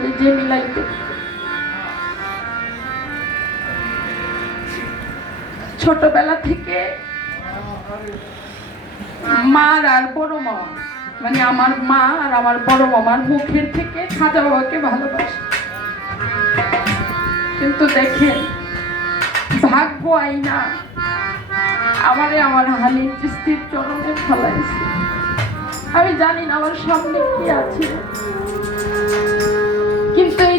তোমাদের যে মিলাইতে। ছোটবেলা থেকে মার আর বড় মা মানে আমার মা আর আমার বড় মামার মুখের থেকে খাজা বাবাকে ভালোবাসে। কিন্তু দেখেন, ভাগ্য আইনা আমারে আমার হালির কিস্তির চরণে ফেলাইছে। আমি জানি না আমার সামনে কি আছে।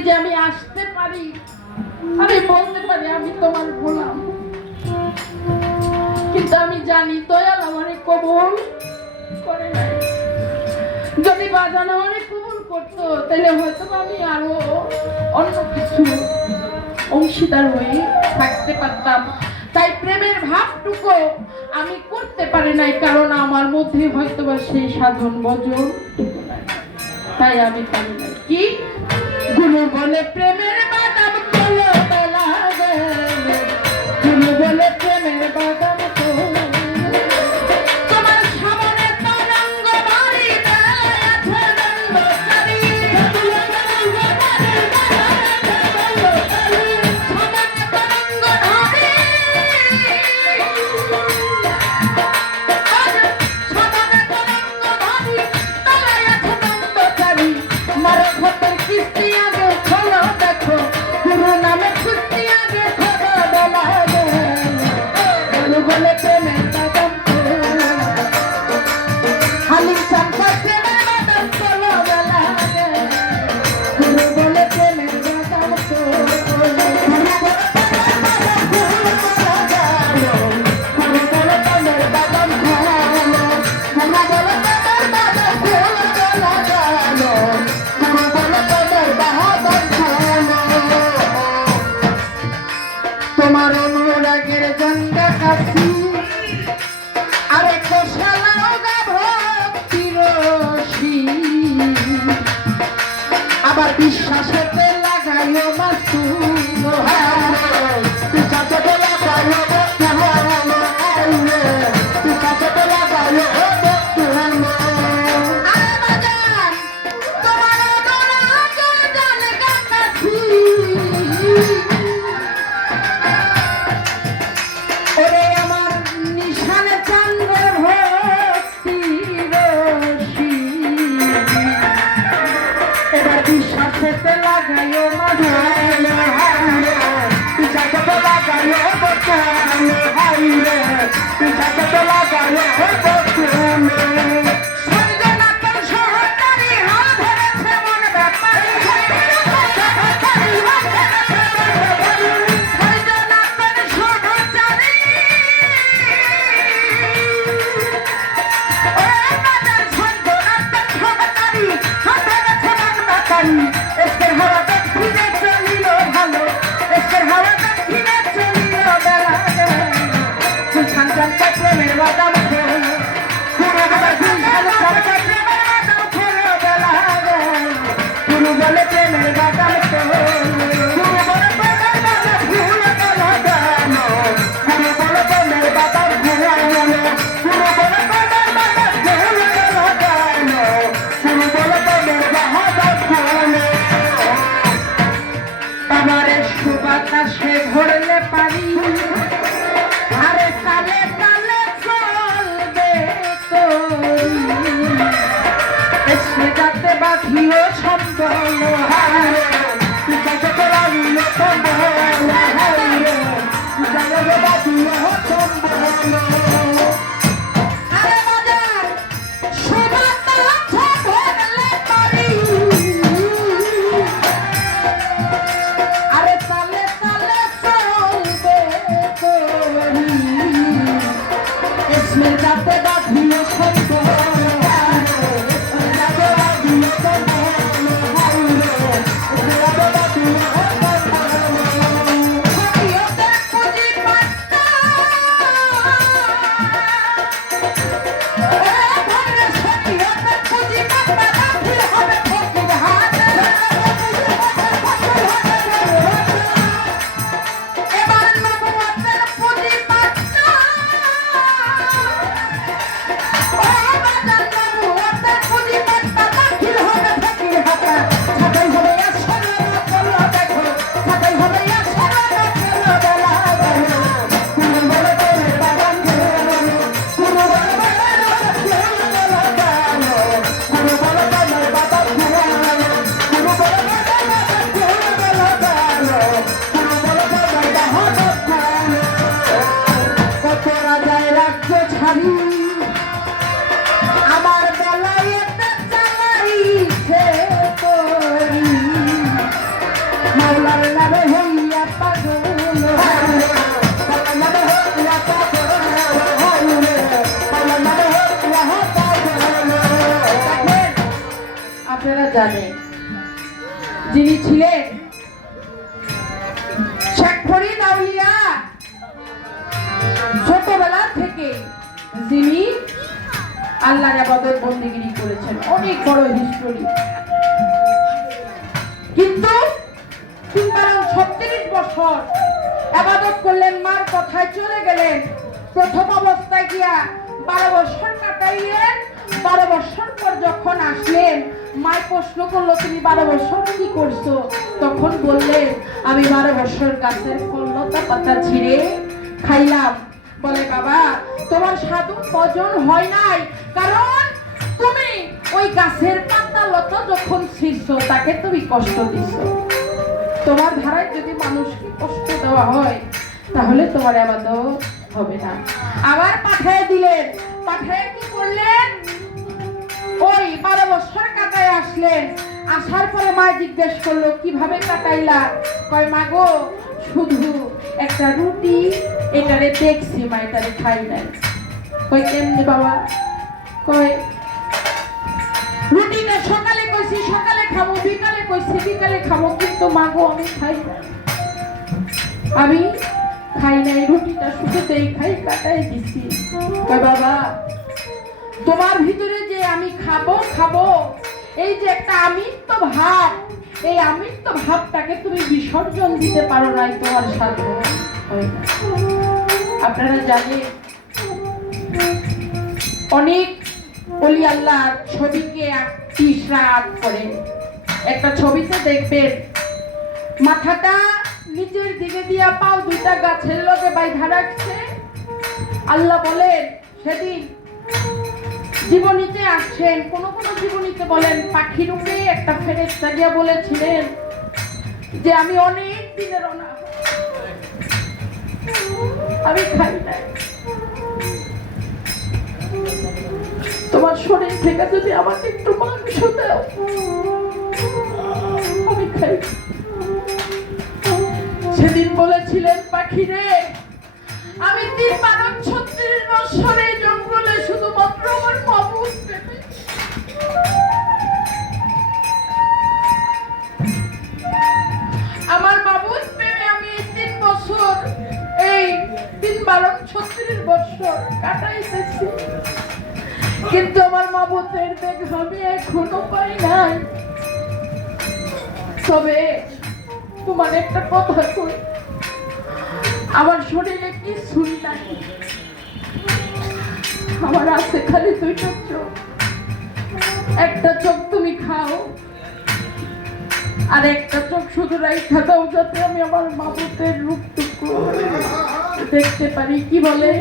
যে আমি আসতে পারি, আমি বলতে পারি আমি তোমার গোলাম। কিন্তু আমি জানি দয়াল আমারে কবুল করে নাই। যদি বাজান আমারে কবুল করতো, তাহলে হয়তো আমি আরও অন্য কিছু অংশীদার হয়ে থাকতে পারতাম। তাই প্রেমের ভাবটুকু আমি করতে পারি নাই, কারণ আমার মধ্যে হয়তো বা সেই সাধন বজন তাই আমি পারি নাই কি? কোনো বলে প্রেমের বাদাম বলো বেলা গেল কোনো বলে প্রেমের বাদাম ಮನೆ Let's make up the dark, we must আপনারা জানেন যিনি ছিলেন ছোটবেলা থেকে যিনি আল্লাহ আবাদের বন্দিগিরি করেছেন অনেক বড় হিস্টোরি কিংবা ছত্রিশ বছর আবাদত করলেন, মার কথায় চলে গেলেন। প্রথম অবস্থায় গিয়া বারো বছর কাটাইলেন। বারো বছর পর যখন আসলেন, মায় প্রশ্ন করল, তুমি বারো বছর কি করছ? তখন বললেন, আমি বারো বছর গাছের ফললতা পাতা ছিঁড়ে খাইলাম। বলে, বাবা, তোমার সাধু ভজন হয় নাই। কারণ তুমি ওই গাছের পাতা, লতা যখন ছিঁড়ছো, তাকে তুমি কষ্ট দিছো। তোমার ধারায় যদি মানুষকে কষ্ট দেওয়া হয়, তাহলে তোমার আবাদ হবে না। আবার পাঠায় দিলেন। পাঠায় কি করলেন? ওই বারো বছর কাটায় আসলেন। আসার পরে মা জিজ্ঞেস করল, কীভাবে কাটাইলা? কয়, মা গো, শুধু একটা রুটি, এটারে দেখছি, মা, এটারে খাই নাই। কই কেমনি বাবা? কয় কইছি বিকালে খাব, কিন্তু মাগো আমি খাই আমি খাই নাই, রুটিটা শুধু দেই খাই, কাটাই দিছি। বাবা, তোমার ভিতরে যে আমি খাব খাব, এই যে একটা আমিত্ব ভাব, এই আমিত্ব ভাবটাকে তুমি বিসর্জন দিতে পারো নাই তোমার সাথে। আপনারা জানেন, অনেক অলি আল্লাহর ছবিকে ইশরাত করে। একটা ছবিতে দেখবেন, মাথাটা নিচের দিকে দিয়া পাও দুইটা গাছের লগে বাইধা রাখছে। আল্লাহ বলেন, সেদিন জীবনীতে আসছেন, কোন কোন জীবনীতে বলেন পাখি রূপে একটা ফেরেস্তা গিয়া বলেছিলেন যে, আমি অনেক দিনের অনাথ আমি খাই নাই। তোমার শরীর থেকে যদি আমাকে একটু মাংস দাও। বলেছিলেন পাখি রে আমি তিন বারো ছত্রিশ বছরে জঙ্গলে শুধুমাত্র আমার মাবুদ আমার বাবুর প্রেমে আমি তিন বছর, এই তিন বারো ছত্রিশ বছর কাটাইতেছি। কিন্তু আমার মাবুতের দেখা আমি এখনও পাই নাই। তবে তোমার একটা কথা কই আমার শরীরে কি শুনি নাই? আমার আছে খালি দুইটা চোখ। একটা চোখ তুমি খাও, আর একটা চোখ শুধু রাইখা দাও যাতে আমি আমার মাবুতের রূপটুকু দেখতে পারি। কি বলে?